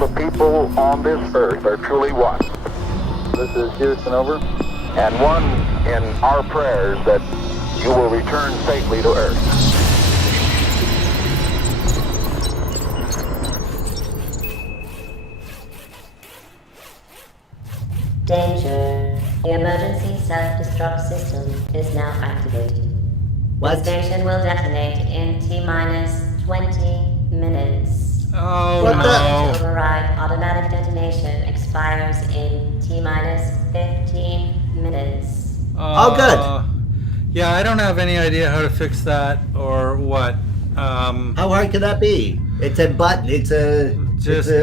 the people on this earth are truly one. This is Houston, over. And one in our prayers that you will return safely to Earth. Danger. The emergency self-destruct system is now activated. What? The station will detonate in T-minus 20 minutes. Oh, What no. To override automatic detonation expires in T-minus 15 minutes. Oh, good. Yeah, I don't have any idea how to fix that or what. How hard can that be? It's a button. It's a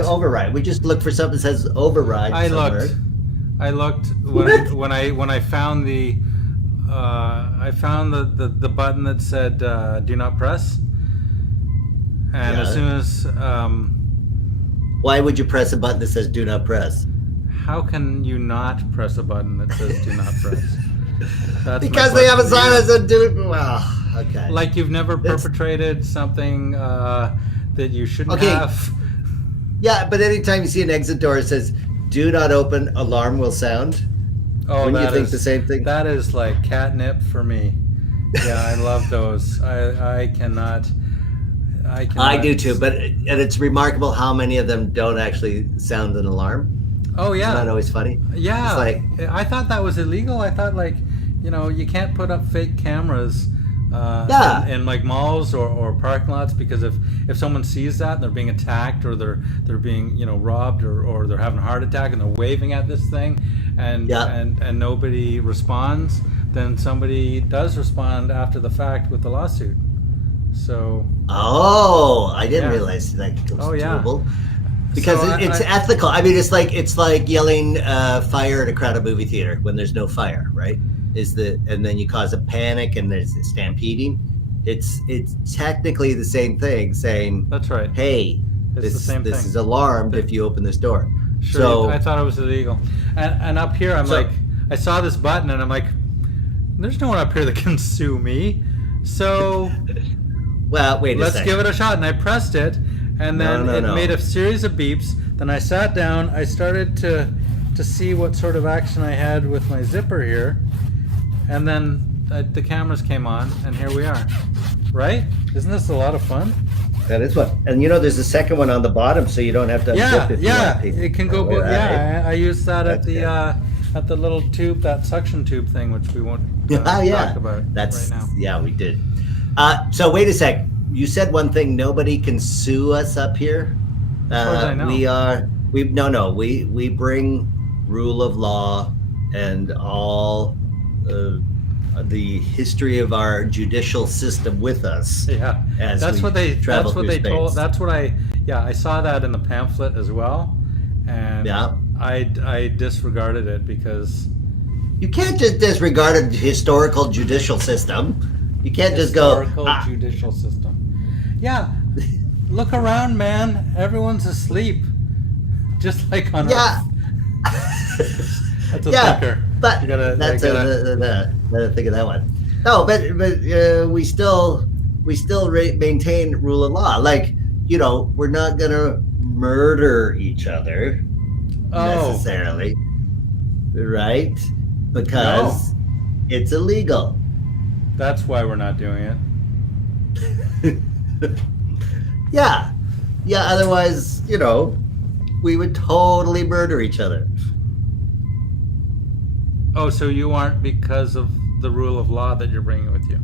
override. We just look for something that says override. I somewhere. looked when I found the the button that said do not press, and as soon as Why would you press a button that says do not press? how can you not press a button that says do not press? That's my Because they have a question to sign you. that says do it. Well, okay. Like you've never perpetrated something that you shouldn't Okay. have. Yeah, but anytime you see an exit door, it says do not open, alarm will sound. Oh, Wouldn't you that think is- the same thing? That is like catnip for me. Yeah, I love those. I cannot. I do too, and it's remarkable how many of them don't actually sound an alarm. Oh yeah. Isn't that always funny? Yeah. It's like, I thought that was illegal. I thought you can't put up fake cameras in like malls or parking lots, because if someone sees that and they're being attacked or they're being robbed or they're having a heart attack and they're waving at this thing and nobody responds, then somebody does respond after the fact with the lawsuit. So I didn't realize that was yeah. doable. Because So it's ethical. I mean, it's like yelling fire at a crowded movie theater when there's no fire, right? And then you cause a panic and there's a stampeding. It's technically the same thing, saying that's right. Hey, It's the same this thing. is alarmed if you open this door. Sure, So I thought it was illegal. And up here, I saw this button and I'm like, there's no one up here that can sue me. So well, wait a let's second. give it a shot. And I pressed it, and then No. made a series of beeps. Then I sat down. I started to see what sort of action I had with my zipper here, and then the cameras came on, and here we are. Right? Isn't this a lot of fun? That is what. And there's a second one on the bottom, so you don't have to unzip if you want to. It can go. I used that at That's the at the little tube, that suction tube thing, which we won't Oh yeah, talk about that's right now. yeah, we did. So wait a sec. You said one thing. Nobody can sue us up here. As far as I know. We bring rule of law and all the history of our judicial system with us. Yeah, as that's we what they. travel That's what through they told. space. That's what I. Yeah, I saw that in the pamphlet as well, and I disregarded it because You can't just disregard a historical judicial system. You can't just go. historical judicial system. Yeah, look around, man. Everyone's asleep, just like on Yeah. Earth. That's a Yeah, thinker. but You gotta- that's you gotta- I didn't think of that one. No, but we still maintain rule of law. Like, we're not gonna murder each other necessarily, right? Because it's illegal. That's why we're not doing it. Yeah. Otherwise, we would totally murder each other. Oh, so you aren't because of the rule of law that you're bringing with you?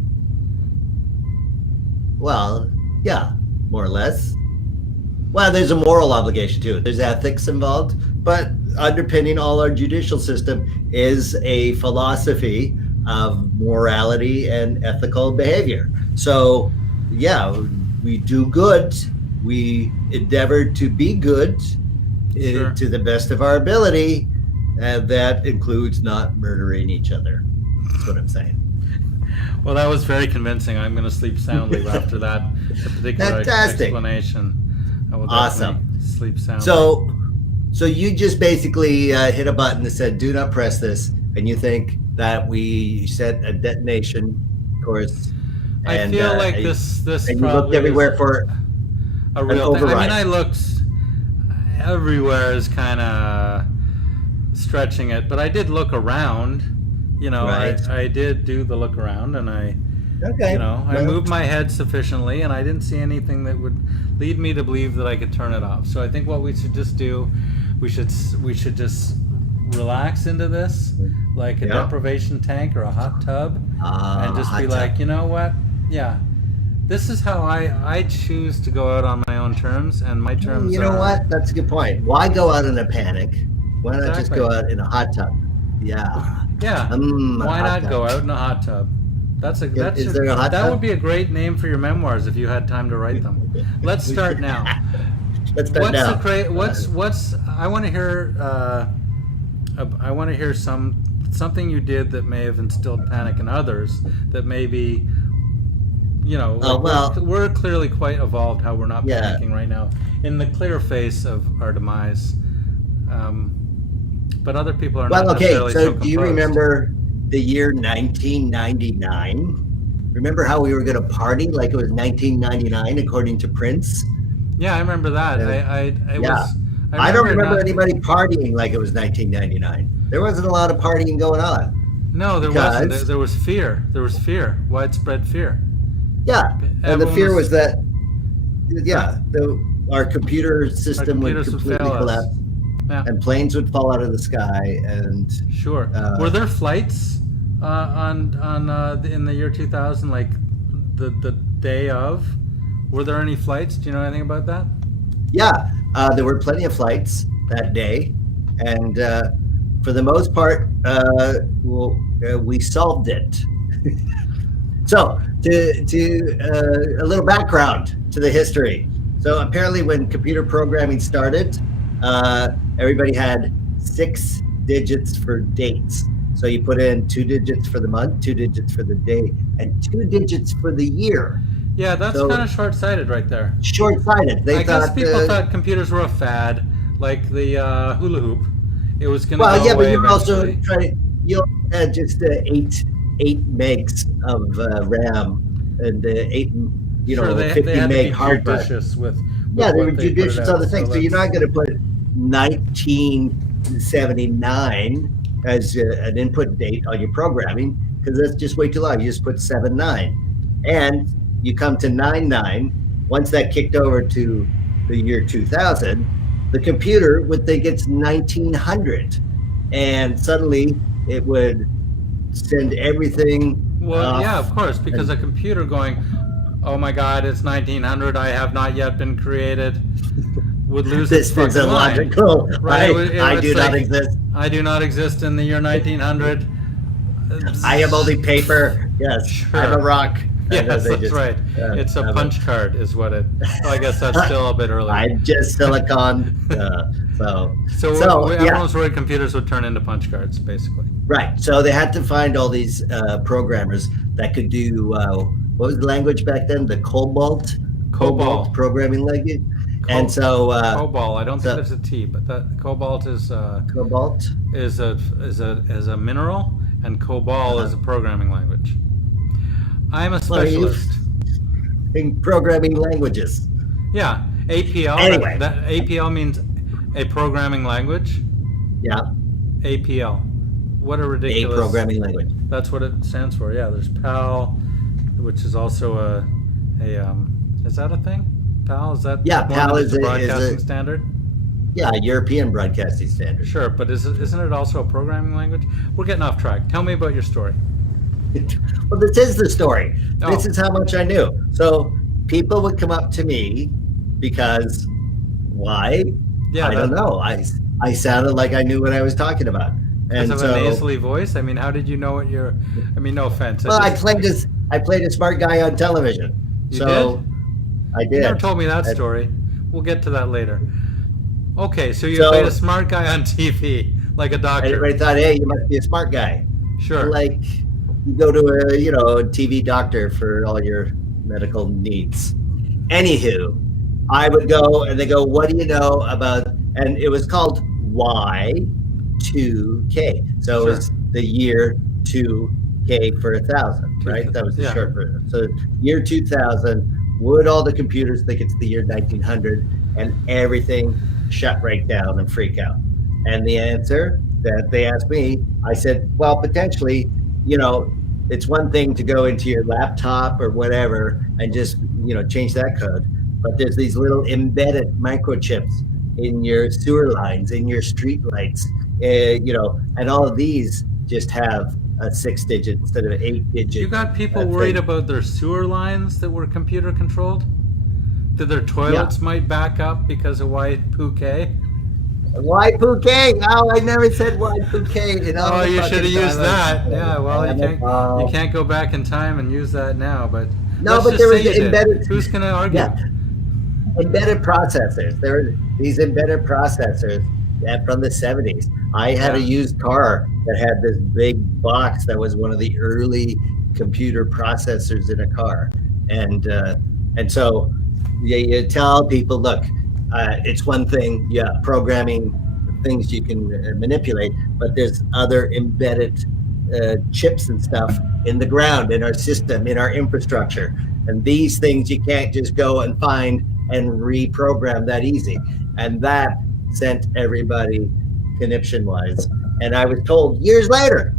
Well, yeah, more or less. Well, there's a moral obligation too. There's ethics involved, but underpinning all our judicial system is a philosophy of morality and ethical behavior. So, yeah, we do good. We endeavor to be good Sure. to the best of our ability, and that includes not murdering each other. That's what I'm saying. Well, that was very convincing. I'm going to sleep soundly after that particular Fantastic. explanation. I will Awesome. definitely sleep soundly. So you just basically hit a button that said, do not press this, and you think that we set a detonation course. I feel like this and you probably looked everywhere is for a real thing. I override. mean, I looked, everywhere is kind of stretching it, but I did look around. Right. I did do the look around, and I Well, moved my head sufficiently, and I didn't see anything that would lead me to believe that I could turn it off. So I think what we should just do, we should just relax into this like a deprivation tank or a hot tub, and just be like, you know what? Yeah, this is how I choose to go out on my own terms, and my terms. You know what? That's a good point. Why go out in a panic? Why not just Exactly. go out in a hot tub? Yeah. Yeah. A Why hot not tub. go out in a hot tub? Is there a hot that tub? would be a great name for your memoirs if you had time to write them. Let's start now. Let's start now. What's I want to hear. I want to hear something you did that may have instilled panic in others. That maybe, we're clearly quite evolved. How we're not panicking right now in the clear face of our demise. But other people are not necessarily so do you composed. remember the year 1999? Remember how we were going to party like it was 1999 according to Prince? Yeah, I remember that. I don't remember anybody partying like it was 1999. There wasn't a lot of partying going on. No, there wasn't. There was fear. There was fear. Widespread fear. Yeah, and the fear was that, our computer system would computers would completely fail us. collapse. Yeah. And planes would fall out of the sky, and Sure. Were there flights in the year 2000, like the day of? Were there any flights? Do you know anything about that? there were plenty of flights that day, and for the most part, we solved it. So, to a little background to the history. So apparently, when computer programming started, everybody had 6 digits for dates. So you put in 2 digits for the month, 2 digits for the day, and 2 digits for the year. Yeah, that's kind of short-sighted right there. Short-sighted. I guess people thought computers were a fad, like the hula hoop. It was going to go away but you're eventually. also you had just 8 megs of RAM and 8, Sure, 50 they had meg to be hard drive. judicious with Yeah, they what were they put judicious it on the out. thing. So you're not going to put 1979 as an input date on your programming, because that's just way too long. You just put 79. And you come to 99. Once that kicked over to the year 2000, the computer would think it's 1900. And suddenly it would send everything. Well, off. yeah, of course, because a computer going, oh my God, it's 1900, I have not yet been created, would lose This its fucking mind. illogical. Right? I do not like, exist. I do not exist in the year 1900. I am only paper. Yes, Sure. I'm a rock. Yes, that's right. It's a punch card, is what it. Well, I guess that's still a bit early. I'm just silicon. So everyone's worried computers would turn into punch cards, basically. right. So they had to find all these programmers that could do what was the language back then? The COBOL programming language. And so COBOL. I don't think there's a T, but that COBOL is Cobalt. is a mineral, and COBOL is a programming language. I'm a specialist. In programming languages. Yeah, APL. Anyway. That APL means a programming language. Yeah. APL. What a ridiculous. A programming language. That's what it stands for. Yeah, there's PAL, which is also a is that a thing? PAL, is that Yeah, more PAL than is just a a broadcasting standard? Yeah, European broadcasting standard. Sure, but isn't it also a programming language? We're getting off track. Tell me about your story. Well, this is the story. Oh. This is how much I knew. So people would come up to me because why? Yeah, I don't know. I sounded like I knew what I was talking about. Because And of a nasally voice? I mean, how did you know what you're... I mean, no offense. I played a smart guy on television. You so did? I did. You never told me that story. We'll get to that later. Okay, so you played a smart guy on TV, like a doctor. Everybody thought, hey, you must be a smart guy. Sure. Like you go to a TV doctor for all your medical needs. Anywho, I would go and they go, what do you know about, and it was called Y2K. So it was the year 2K for 1,000, right? That was the short version. So year 2000, would all the computers think it's the year 1900 and everything shut right down and freak out? And the answer that they asked me, I said, well, potentially, it's one thing to go into your laptop or whatever and just, change that code. But there's these little embedded microchips in your sewer lines, in your street lights, and all of these just have a 6-digit instead of an 8-digit. You got people worried about their sewer lines that were computer controlled? That their toilets might back up because of white Bouquet? White Bouquet? Oh, I never said white Bouquet. Oh, you should have used that. Yeah, well, you can't go back in time and use that now, but no, but there was embedded. Who's going to argue? Yeah. Embedded processors. There were these embedded processors from the 70s. I had a used car that had this big box that was one of the early computer processors in a car, and so you tell people, look, it's one thing, programming things you can manipulate, but there's other embedded chips and stuff in the ground, in our system, in our infrastructure, and these things you can't just go and find and reprogram that easy. And that sent everybody conniption-wise. And I was told years later,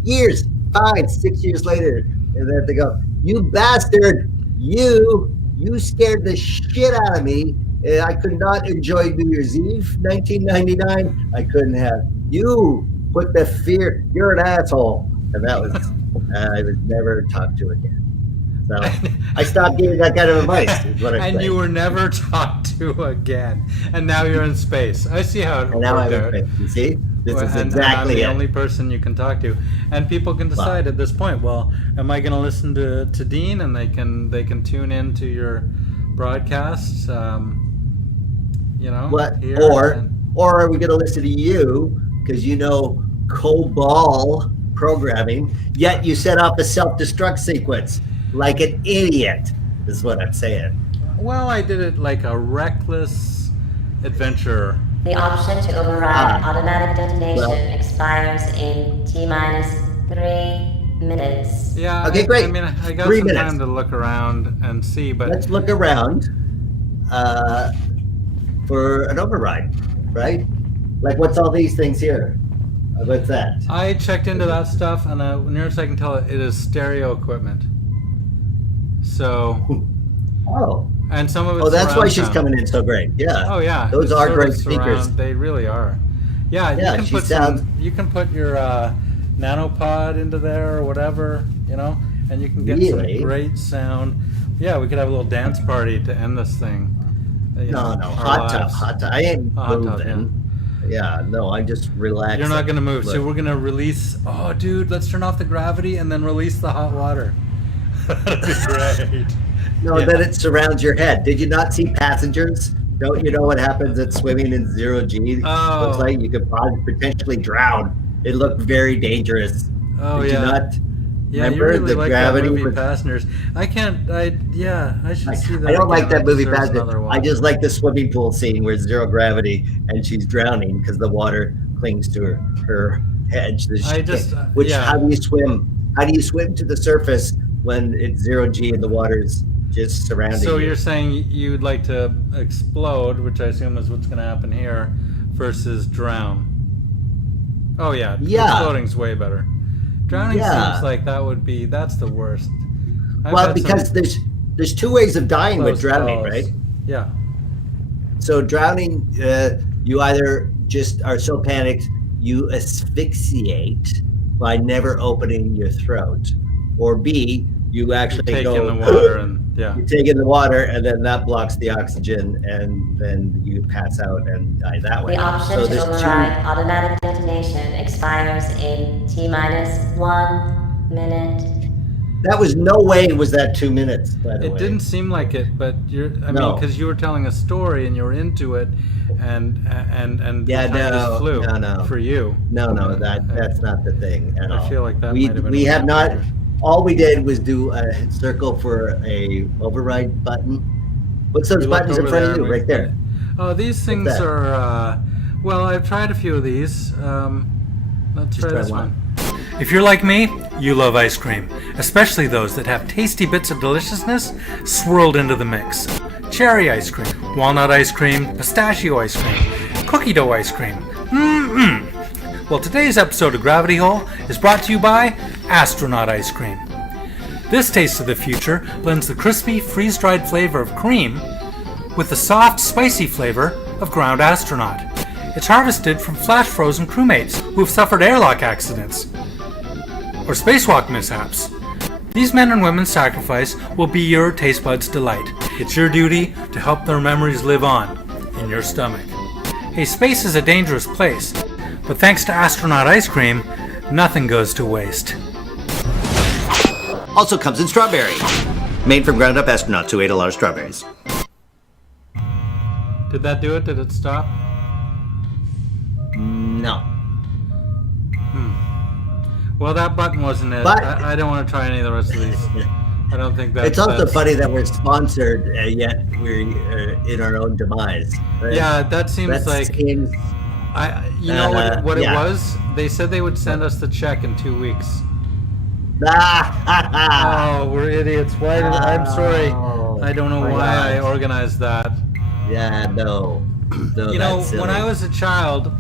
5, 6 years later, and then they go, you bastard, you scared the shit out of me. I could not enjoy New Year's Eve, 1999. I couldn't have. You put the fear, you're an asshole. And that was, I was never talked to again. So I stopped giving that kind of advice. Is what And you were never talked to again. And now you're in space. I see how it worked out. You see? This is and exactly I'm the only person you can talk to. And people can decide at this point, well, am I going to listen to Dean? And they can tune into your broadcasts, What? Or are we going to listen to you because COBOL programming, yet you set off a self-destruct sequence like an idiot, is what I'm saying. Well, I did it like a reckless adventurer. The option to override automatic detonation expires in T-minus 3 minutes. Yeah. Okay, great. I got 3 some minutes. time to look around and see, but Let's look around for an override, right? Like, what's all these things here? What's that? I checked into that stuff, and nearest I can tell it is stereo equipment. So. Oh. And some of it's that's why surround she's sound. coming in so great. Yeah. Oh yeah. Those It's are sort of great surround- speakers. They really are. Yeah. Yeah, You can she put sounds- you can put your nanopod into there or whatever, and you can get Really? some great sound. Yeah, we could have a little dance party to end this thing. No, our hot tub. lives. I ain't Hot tub, moving. Yeah, no, I'm just relaxing. You're not gonna move, so Look. we're gonna release. Oh, dude, let's turn off the gravity and then release the hot water. That'd be great. No, Yeah. then it surrounds your head. Did you not see Passengers? Don't you know what happens at swimming in ZeroG? Oh. Looks like you could potentially drown. It looked very dangerous. Oh Did yeah. you not? Yeah, Remember you really the like gravity that movie was- Passengers. I should see that. I don't like again. that movie Deserves Passengers. another I watch. just like the swimming pool scene where it's zero gravity and she's drowning because the water clings to her head. How do you swim? How do you swim to the surface when it's ZeroG and the water's just surrounding So you? you're saying you'd like to explode, which I assume is what's going to happen here, versus drown. Oh yeah, exploding's way better. Drowning seems like that's the worst. Well, because there's two ways of dying with drowning, right? Yeah. So drowning, you either just are so panicked you asphyxiate by never opening your throat, or B, you actually Take go in the water and you take in the water, and then that blocks the oxygen, and then you pass out and die that way. The option So to there's override automatic detonation expires in T-minus 1 minute. That was no way was that 2 minutes, by the way. It didn't seem like it, but No. because you were telling a story and you were into it, and Yeah, the time just flew no. for you. No, that's not the thing at all. I feel like that we might have been. we a have little not. All we did was do a circle for a override button. What's those We looked buttons in over front of there you, and we- right there? Oh, these things that? are. Well, I've tried a few of these. Let's try try this one. one. If you're like me, you love ice cream, especially those that have tasty bits of deliciousness swirled into the mix. Cherry ice cream, walnut ice cream, pistachio ice cream, cookie dough ice cream. Well, today's episode of Gravity Hole is brought to you by Astronaut Ice Cream. This taste of the future blends the crispy, freeze-dried flavor of cream with the soft, spicy flavor of ground astronaut. It's harvested from flash-frozen crewmates who have suffered airlock accidents or spacewalk mishaps. These men and women's sacrifice will be your taste buds' delight. It's your duty to help their memories live on in your stomach. Hey, space is a dangerous place, but thanks to Astronaut Ice Cream, nothing goes to waste. Also comes in strawberry. Made from ground up astronauts who ate a lot of strawberries. Did that do it? Did it stop? No. Well, that button wasn't it. But- I don't want to try any of the rest of these. I don't think that's... It's also that's- funny that we're sponsored, yet we're in our own demise. Right? Yeah, that seems like... seems- You know what yeah. it was? They said they would send us the check in 2 weeks. Oh, we're idiots. Why? I'm sorry. I don't know my why I God. organized that. Yeah, no. You know, that's silly. when I was a child,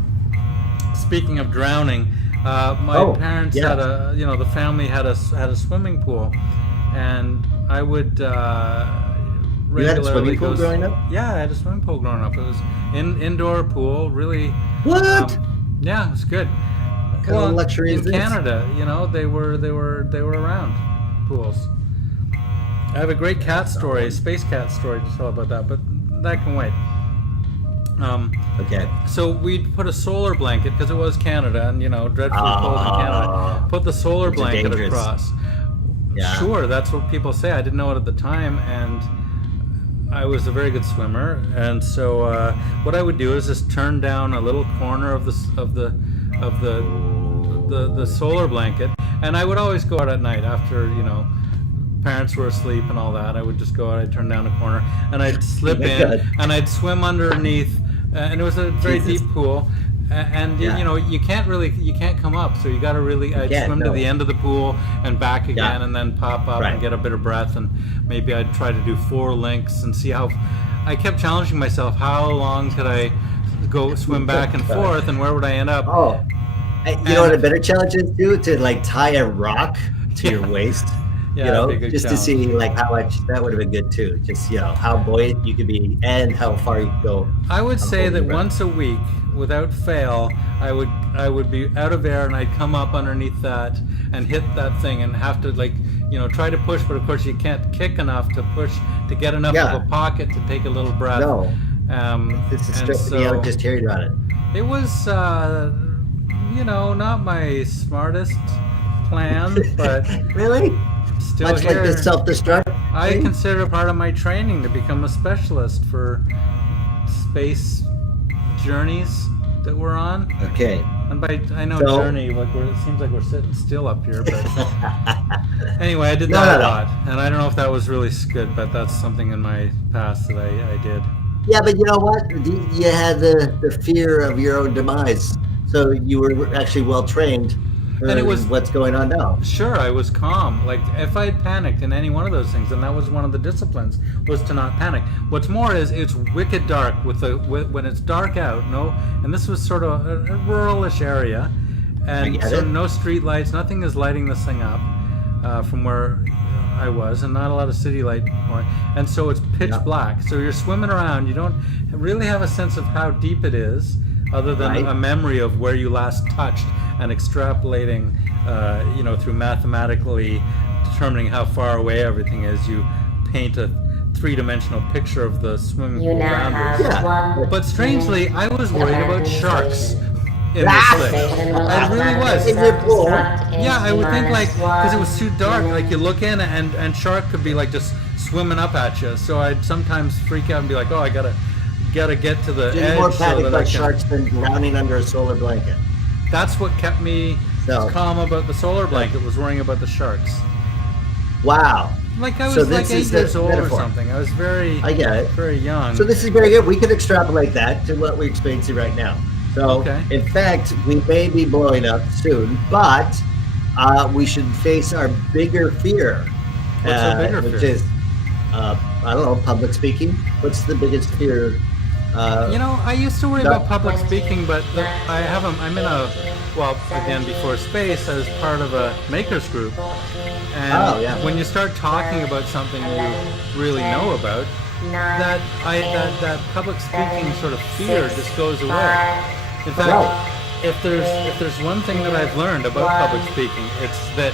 speaking of drowning, my parents yeah. had the family had a swimming pool, and I would You had a regularly swimming pool go. growing up? Yeah, I had a swimming pool growing up. It was indoor pool, really. What? Yeah, it was good. What kind of luxury in is this? Canada, they were around pools. I have a great cat story, space cat story to tell about that, but that can wait. Okay. So we'd put a solar blanket, because it was Canada, and dreadfully cold in Canada. Put the solar It's blanket dangerous. across. Yeah. Sure, that's what people say. I didn't know it at the time, and I was a very good swimmer. And so what I would do is just turn down a little corner of the solar blanket, and I would always go out at night after parents were asleep and all that. I would just go out, I'd turn down a corner, and I'd slip Oh my in, God. and I'd swim underneath, and it was a very Jesus. deep pool, and Yeah. you can't come up, so you got to really, I'd can't, swim to no. the end of the pool and back again, Yeah. and then pop up Right. and get a bit of breath, and maybe I'd try to do 4 links and see how. I kept challenging myself, how long could I go swim back and forth, and where would I end up? Oh. You know what a better challenge is, too? To tie a rock to your waist. Yeah, that'd be a good just challenge. to see how much that would have been good too. Just how buoyant you could be and how far you could go. I would say holding that your breath. once a week, without fail, I would be out of air, and I'd come up underneath that and hit that thing and have to try to push, but of course you can't kick enough to push to get enough Yeah. of a pocket to take a little breath. No. And This is stressing me so out just hearing about it. it was not my smartest plan, but Really? still Much here. like this self-destruct? I thing? consider it part of my training to become a specialist for space journeys that we're on. Okay. And by I know So- journey, it seems like we're sitting still up here, but anyway, I did No, that no, a no. lot, and I don't know if that was really good, but that's something in my past that I did. Yeah, but you know what? You had the fear of your own demise, so you were actually well trained. And it was- what's going on now. Sure, I was calm. Like if I had panicked in any one of those things, and that was one of the disciplines, was to not panic. What's more is it's wicked dark when it's dark out. And this was sort of a ruralish area, and I get so it. no street lights, nothing is lighting this thing up from where I was, and not a lot of city light, and so it's pitch Yeah. black. So you're swimming around. You don't really have a sense of how deep it is, other than Right. a memory of where you last touched, and extrapolating, through mathematically determining how far away everything is. You paint a 3-dimensional picture of the swimming You pool now have boundaries. Yeah. 1. But strangely, I was worried about sharks in Ah! this thing. I really was. In your pool? Yeah, I would think because it was too dark, you look in and shark could be just swimming up at you. So I'd sometimes freak out and be like, oh, I gotta get to the You're edge more so panicked that I about can. sharks than drowning under a solar blanket. That's what kept me So- calm about the solar blanket, was worrying about the sharks. Wow. Like I was So this 8 is the years old metaphor. or something. I was very, I get it. very young. So this is very good. We could extrapolate that to what we're experiencing right now. So, Okay. in fact, we may be blowing up soon, but we should face our bigger fear. What's our bigger which fear? is, I don't know, public speaking. What's the biggest fear You know, I used to worry about public speaking, but I'm in a, well, again, before space, I was part of a makers group. And when you start talking about something you really know about, that public speaking sort of fear just goes away. In fact, if there's one thing that I've learned about public speaking, it's that